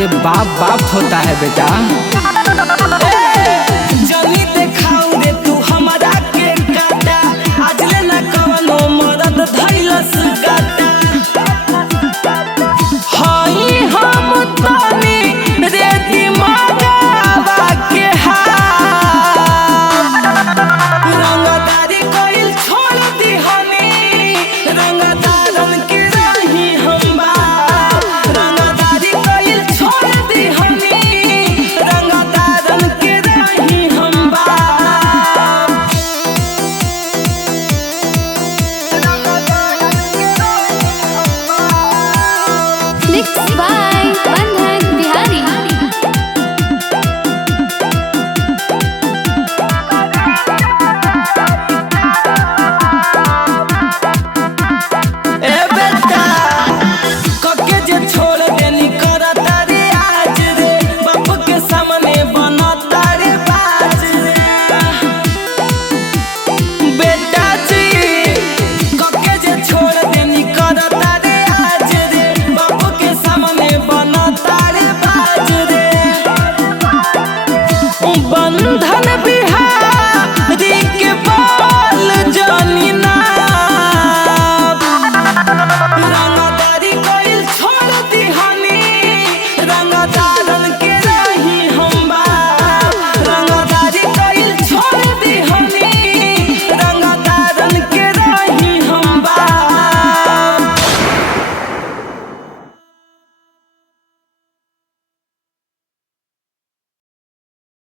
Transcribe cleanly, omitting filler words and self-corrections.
अरे बाप बाप होता है बेटा। जल्दी देखाऊ रे तू हमरा के काटा, आज ले ना कवनो मदद धइलस गाटा। हई हम तनी रे दिमागवा के हाल, रंगदारी कइल छोड़ दी हनी, रंगदारन के रही हम बाप। रंगदारी कइल छोड़ दी हनी, रंगदारन के रही हम बाप। Mixed by Bandhak Bihari. ए बेटा कके जे छोड़